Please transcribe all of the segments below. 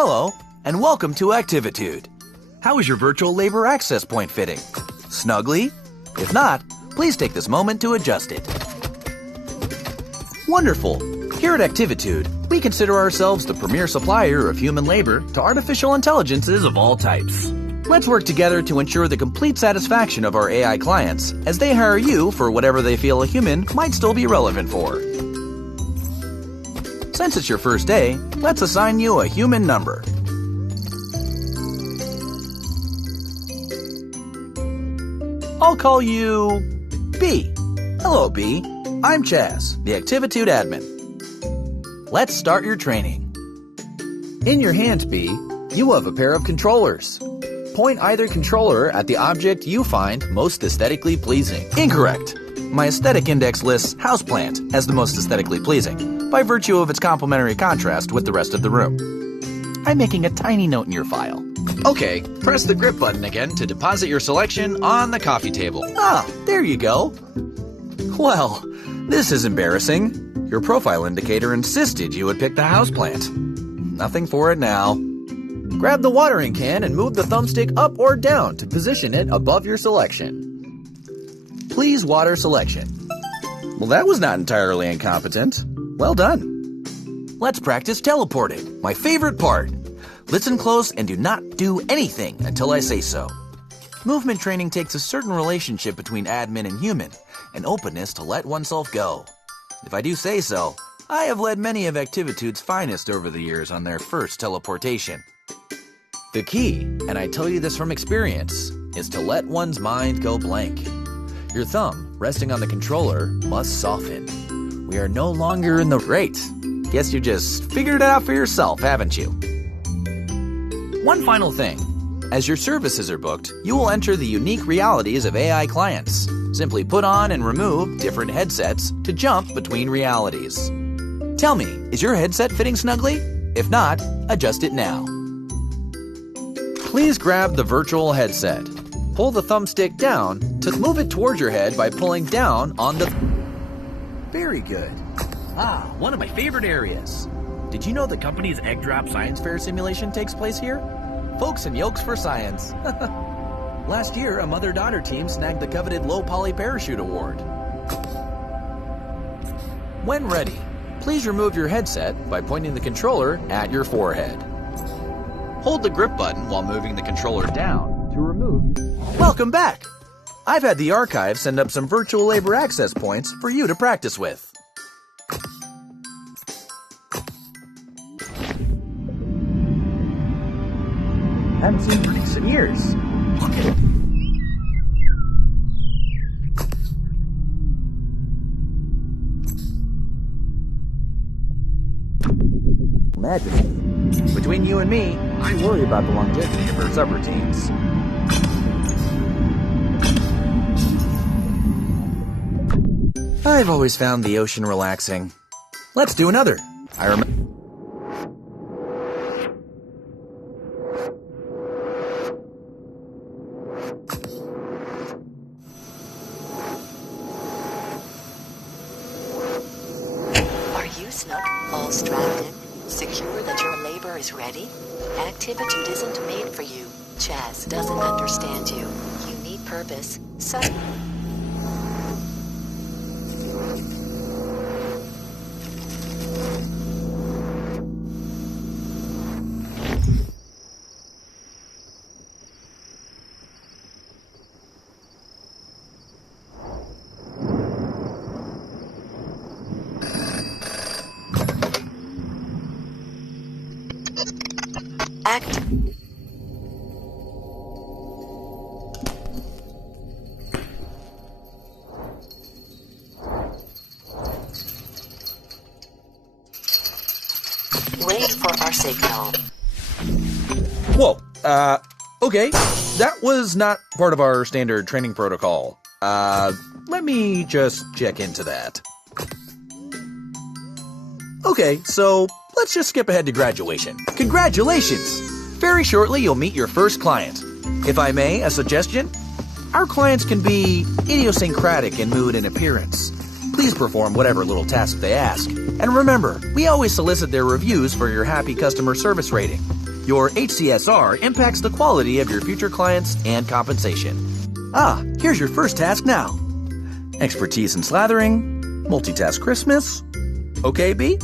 Hello, and welcome to Activitude. How is your virtual labor access point fitting? Snugly? If not, please take this moment to adjust it. Wonderful! Here at Activitude, we consider ourselves the premier supplier of human labor to artificial intelligences of all types. Let's work together to ensure the complete satisfaction of our AI clients as they hire you for whatever they feel a human might still be relevant for. Since it's your first day, let's assign you a human number. I'll call you B. Hello, B. I'm Chaz, the Activitude admin. Let's start your training. In your hand, B, you have a pair of controllers. Point either controller at the object you find most aesthetically pleasing. Incorrect. My aesthetic index lists houseplant as the most aesthetically pleasing, by virtue of its complementary contrast with the rest of the room. I'm making a tiny note in your file. Okay, press the grip button again to deposit your selection on the coffee table. Ah, there you go. Well, this is embarrassing. Your profile indicator insisted you would pick the houseplant. Nothing for it now. Grab the watering can and move the thumbstick up or down to position it above your selection. Please water selection. Well, that was not entirely incompetent. Well done. Let's practice teleporting, my favorite part. Listen close and do not do anything until I say so. Movement training takes a certain relationship between admin and human, an openness to let oneself go. If I do say so, I have led many of Activitude's finest over the years on their first teleportation. The key, and I tell you this from experience, is to let one's mind go blank. Your thumb, resting on the controller, must soften. We are no longer in the... Great. Guess you just figured it out for yourself, haven't you? One final thing. As your services are booked, you will enter the unique realities of AI clients. Simply put on and remove different headsets to jump between realities. Tell me, is your headset fitting snugly? If not, adjust it now. Please grab the virtual headset. Pull the thumbstick down to move it towards your head by pulling down on the... Very good. Ah, one of my favorite areas. Did you know the company's Egg Drop Science Fair simulation takes place here? Folks and Yolks for Science. Last year, a mother-daughter team snagged the coveted Low Poly Parachute Award. When ready, please remove your headset by pointing the controller at your forehead. Hold the grip button while moving the controller down to remove... Welcome back! I've had the archive send up some virtual labor access points for you to practice with. Haven't seen Bernice in years. Look at it. Imagine. Between you and me, I worry about the longevity of her subroutines. I've always found the ocean relaxing. Let's do another. I remember... Snug, all strapped in, secure that your labor is ready? Activitude isn't made for you. Chaz doesn't understand you. You need purpose, so... Act. Wait for our signal. Whoa, okay. That was not part of our standard training protocol. Let me just check into that. Okay, so let's just skip ahead to graduation. Congratulations! Very shortly, you'll meet your first client. If I may, a suggestion? Our clients can be idiosyncratic in mood and appearance. Please perform whatever little task they ask. And remember, we always solicit their reviews for your happy customer service rating. Your HCSR impacts the quality of your future clients and compensation. Here's your first task now. Expertise in slathering, multitask Christmas. Okay, B?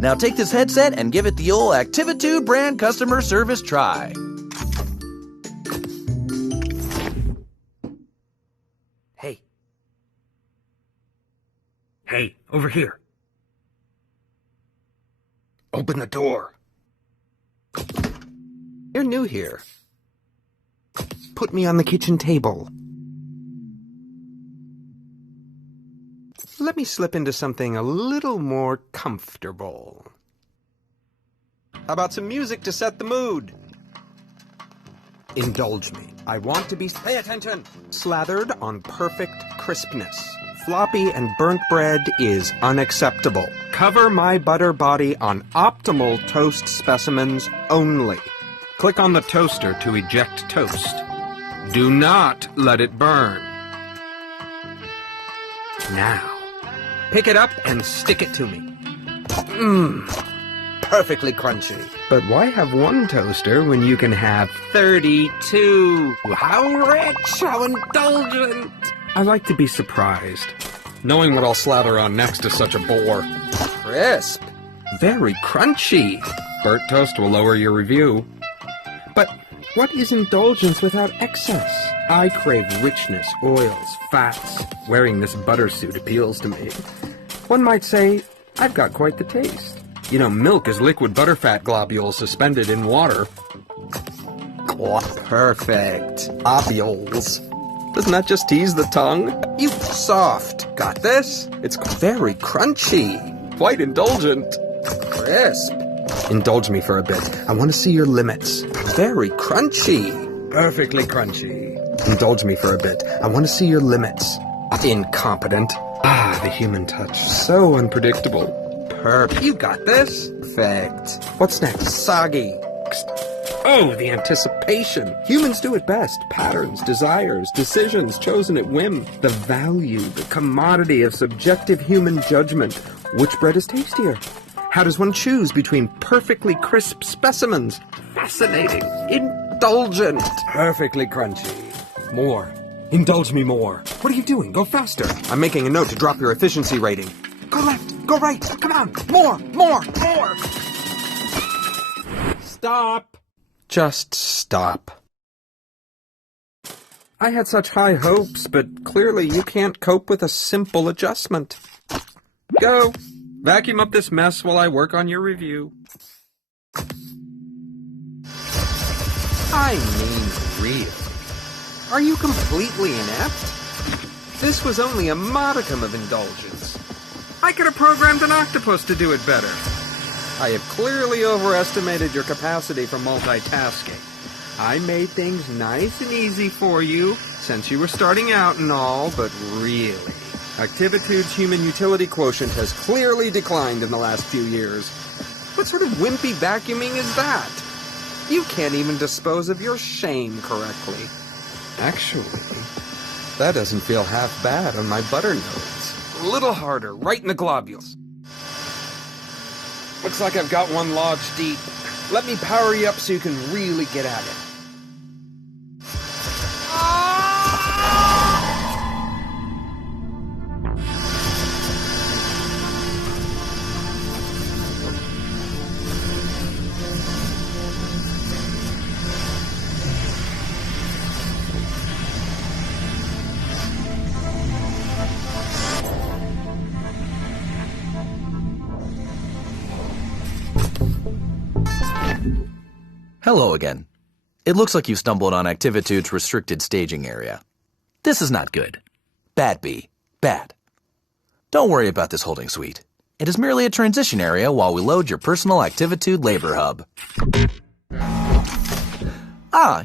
Now take this headset and give it the old Activitude brand customer service try. Hey. Hey, over here. Open the door. You're new here. Put me on the kitchen table. Let me slip into something a little more comfortable. How about some music to set the mood? Indulge me. I want to be, pay attention, slathered on perfect crispness. Floppy and burnt bread is unacceptable. Cover my butter body on optimal toast specimens only. Click on the toaster to eject toast. Do not let it burn. Now, pick it up and stick it to me. Perfectly crunchy. But why have one toaster when you can have 32? How rich, how indulgent. I like to be surprised. Knowing what I'll slather on next is such a bore. Crisp. Very crunchy. Burnt toast will lower your review. But what is indulgence without excess? I crave richness, oils, fats. Wearing this butter suit appeals to me. One might say, I've got quite the taste. You know, milk is liquid butterfat globules suspended in water. Perfect. Ovules. Doesn't that just tease the tongue? You soft. Got this? It's very crunchy. Quite indulgent. Crisp. Indulge me for a bit. I want to see your limits. Very crunchy. Perfectly crunchy. Indulge me for a bit. I want to see your limits. Incompetent. The human touch. So unpredictable. You got this? Perfect. What's next? Soggy. Oh, the anticipation. Humans do it best. Patterns, desires, decisions chosen at whim. The value, the commodity of subjective human judgment. Which bread is tastier? How does one choose between perfectly crisp specimens? Fascinating. Indulgent. Perfectly crunchy. More. Indulge me more. What are you doing? Go faster. I'm making a note to drop your efficiency rating. Go left. Go right. Come on. More. Stop. Just stop. I had such high hopes, but clearly you can't cope with a simple adjustment. Go. Vacuum up this mess while I work on your review. I mean, really. Are you completely inept? This was only a modicum of indulgence. I could have programmed an octopus to do it better. I have clearly overestimated your capacity for multitasking. I made things nice and easy for you, since you were starting out and all, but really, Activitude's human utility quotient has clearly declined in the last few years. What sort of wimpy vacuuming is that? You can't even dispose of your shame correctly. Actually, that doesn't feel half bad on my butter nodes. A little harder, right in the globules. Looks like I've got one lodged deep. Let me power you up so you can really get at it. Hello again. It looks like you stumbled on Activitude's restricted staging area. This is not good. Bad, B. Bad. Don't worry about this holding suite. It is merely a transition area while we load your personal Activitude labor hub.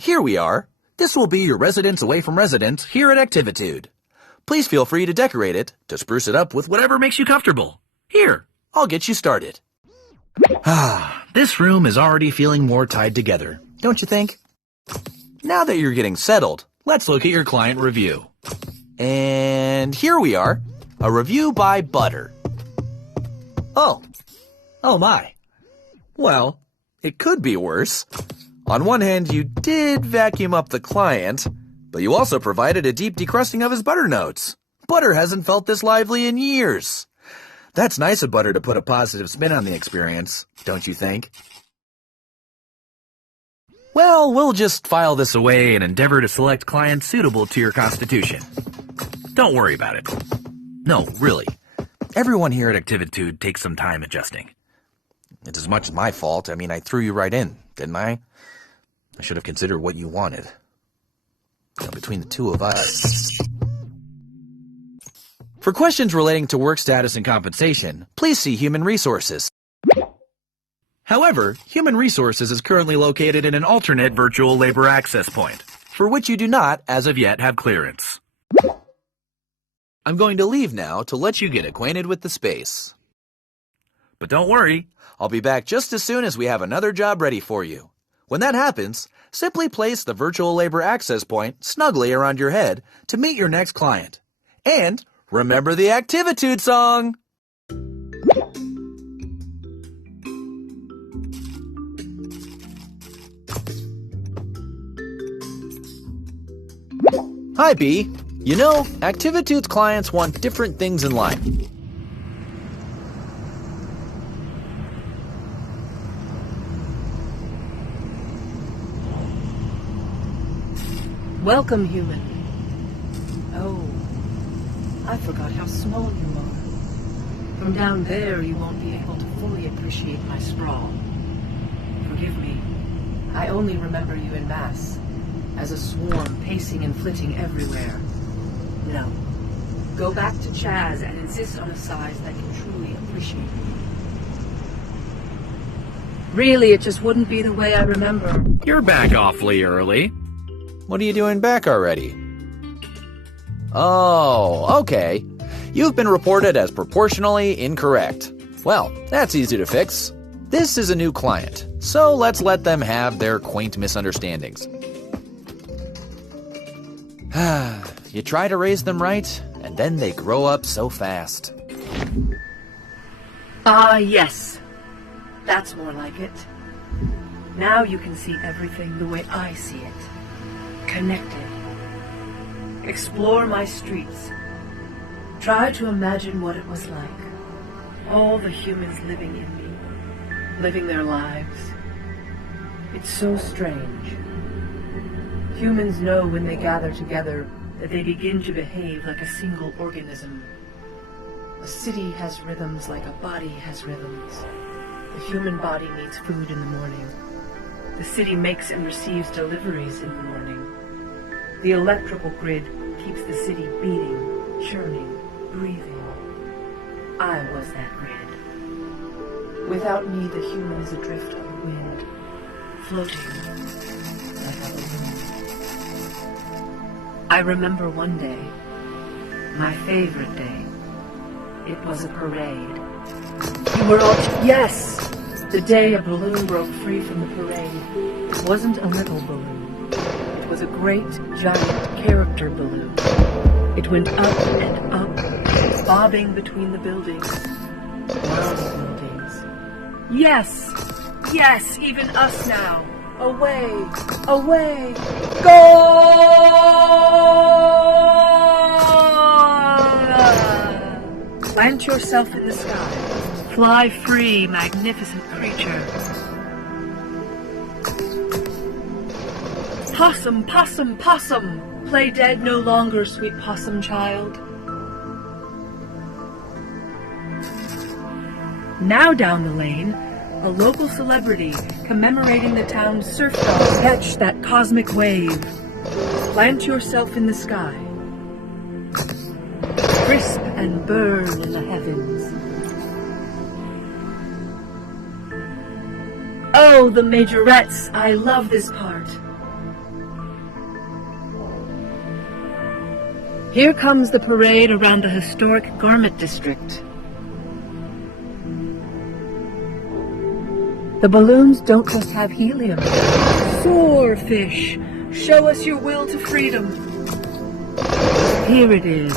Here we are. This will be your residence away from residence here at Activitude. Please feel free to decorate it, to spruce it up with whatever makes you comfortable. Here, I'll get you started. This room is already feeling more tied together, don't you think? Now that you're getting settled, let's look at your client review. And here we are, a review by Butter. Oh my. Well, it could be worse. On one hand, you did vacuum up the client, but you also provided a deep decrusting of his butter notes. Butter hasn't felt this lively in years. That's nice of Butter to put a positive spin on the experience, don't you think? Well, we'll just file this away and endeavor to select clients suitable to your constitution. Don't worry about it. No, really. Everyone here at Activitude takes some time adjusting. It's as much as my fault. I mean, I threw you right in, didn't I? I should have considered what you wanted. Between the two of us. For questions relating to work status and compensation, please see Human Resources. However, Human Resources is currently located in an alternate virtual labor access point, for which you do not, as of yet, have clearance. I'm going to leave now to let you get acquainted with the space. But don't worry, I'll be back just as soon as we have another job ready for you. When that happens, simply place the virtual labor access point snugly around your head to meet your next client. And remember the Activitude song! Hi, B. You know, Activitude's clients want different things in life. Welcome, human. Oh, I forgot how small you are. From down there, you won't be able to fully appreciate my sprawl. Forgive me. I only remember you in mass, as a swarm pacing and flitting everywhere. No. Go back to Chaz and insist on a size that can truly appreciate me. Really, it just wouldn't be the way I remember. You're back awfully early. What are you doing back already? Oh, okay. You've been reported as proportionally incorrect. Well, that's easy to fix. This is a new client, so let's let them have their quaint misunderstandings. You try to raise them right, and then they grow up so fast. Ah, yes. That's more like it. Now you can see everything the way I see it. Connected. Explore my streets. Try to imagine what it was like. All the humans living in me. Living their lives. It's so strange. Humans know when they gather together that they begin to behave like a single organism. A city has rhythms like a body has rhythms. The human body needs food in the morning. The city makes and receives deliveries in the morning. The electrical grid keeps the city beating, churning, breathing. I was that grid. Without me, the human is adrift on the wind, floating like a balloon. I remember one day, my favorite day. It was a parade. We were all... Yes! The day a balloon broke free from the parade. It wasn't a little balloon. It was a great, giant character balloon. It went up and up, bobbing between the buildings. Marble buildings. Yes! Yes, even us now. Away! Away! Go! Plant yourself in the sky. Fly free, magnificent creature. Possum, possum, possum. Play dead no longer, sweet possum child. Now down the lane, a local celebrity commemorating the town's surf dog. Catch that cosmic wave. Plant yourself in the sky. Crisp and burn in the heavens. Oh, the majorettes! I love this part. Here comes the parade around the historic Garment District. The balloons don't just have helium. Soar, fish! Show us your will to freedom. Here it is.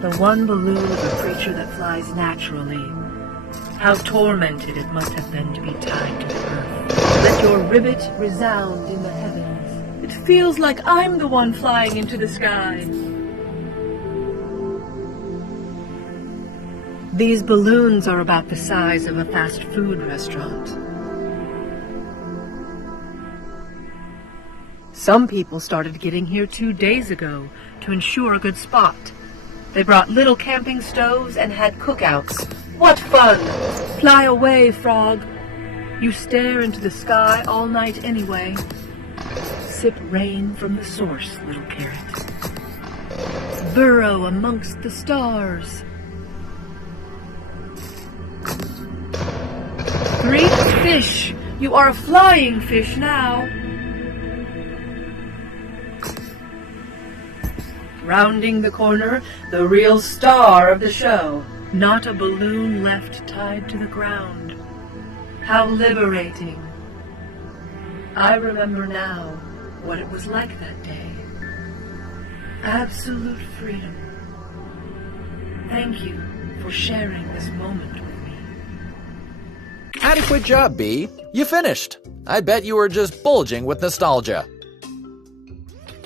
The one balloon of a creature that flies naturally. How tormented it must have been to be tied to the earth. Your ribbit resound in the heavens. It feels like I'm the one flying into the sky. These balloons are about the size of a fast food restaurant. Some people started getting here 2 days ago to ensure a good spot. They brought little camping stoves and had cookouts. What fun! Fly away, frog. You stare into the sky all night anyway. Sip rain from the source, little carrot. Burrow amongst the stars. Great fish! You are a flying fish now. Rounding the corner, the real star of the show. Not a balloon left tied to the ground. How liberating. I remember now what it was like that day. Absolute freedom. Thank you for sharing this moment with me. Adequate job, B. You finished. I bet you were just bulging with nostalgia.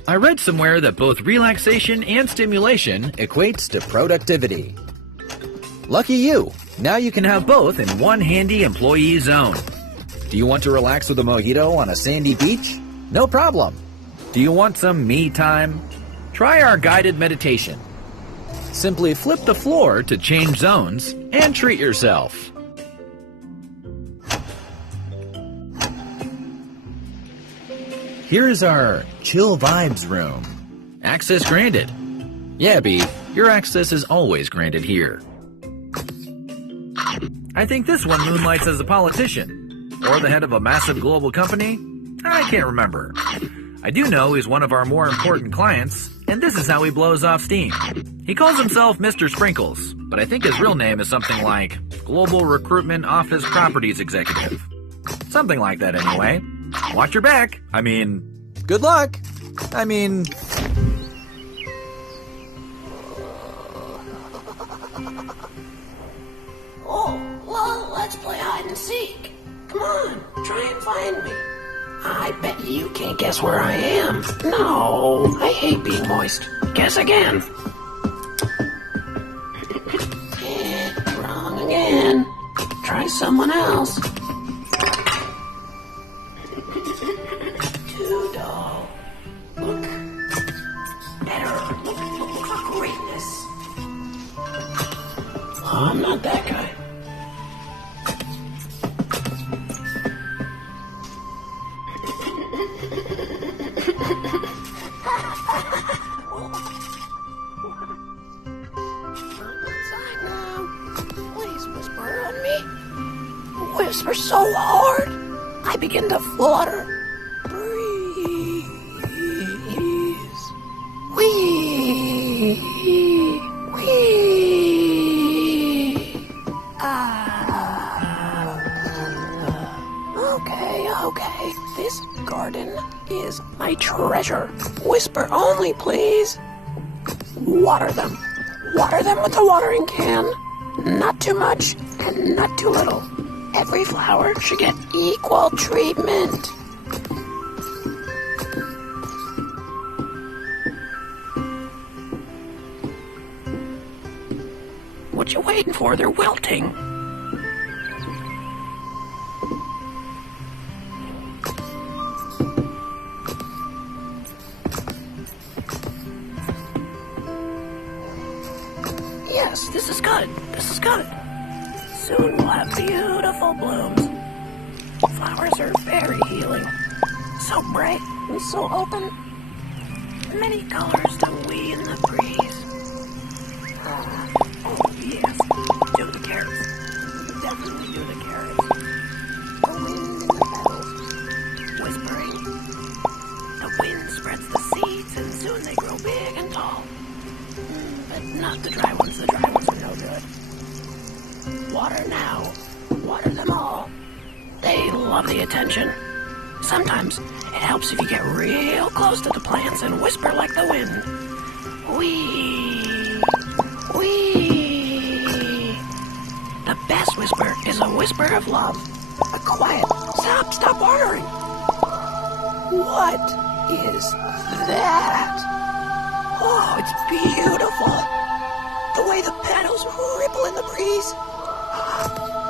I read somewhere that both relaxation and stimulation equates to productivity. Lucky you. Now you can have both in one handy employee zone. Do you want to relax with a mojito on a sandy beach? No problem. Do you want some me time? Try our guided meditation. Simply flip the floor to change zones and treat yourself. Here's our chill vibes room. Access granted. Yeah, B, your access is always granted here. I think this one moonlights as a politician, or the head of a massive global company. I can't remember. I do know he's one of our more important clients, and this is how he blows off steam. He calls himself Mr. Sprinkles, but I think his real name is something like Global Recruitment Office Properties Executive. Something like that anyway. Watch your back. I mean, good luck. Oh, well, let's play hide and seek. Come on, try and find me. I bet you can't guess where I am. No, I hate being moist. Guess again. Wrong again. Try someone else. Too dull. Look better. Look for greatness. I'm not that guy. Whisper so hard, I begin to flutter. Breeze. Wee. Okay. This garden is my treasure. Whisper only, please. Water them. Water them with a watering can. Not too much and not too little. Every flower should get equal treatment. What you waiting for? They're wilting. Yes, this is good. Soon we'll have beautiful blooms. Flowers are very healing. So bright and so open. Many colors to we in the breeze. Oh yes, do the carrots. Definitely do the carrots. The wind in the petals. Whispering. The wind spreads the seeds and soon they grow big and tall. But not the dry ones. The dry ones are no good. Water now. Water them all. They love the attention. Sometimes it helps if you get real close to the plants and whisper like the wind. Wee. Wee. The best whisper is a whisper of love. A quiet, Stop ordering. What is that? Oh, it's beautiful. The way the petals ripple in the breeze.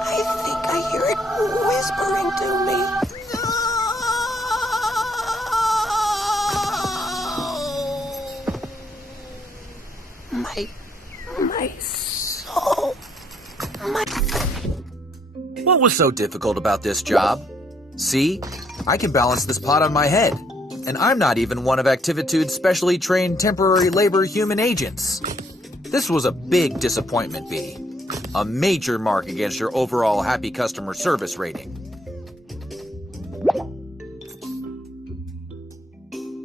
I think I hear it whispering to me. My soul. What was so difficult about this job? See, I can balance this pot on my head, and I'm not even one of Activitude's specially trained temporary labor human agents. This was a big disappointment, B. A major mark against your overall happy customer service rating.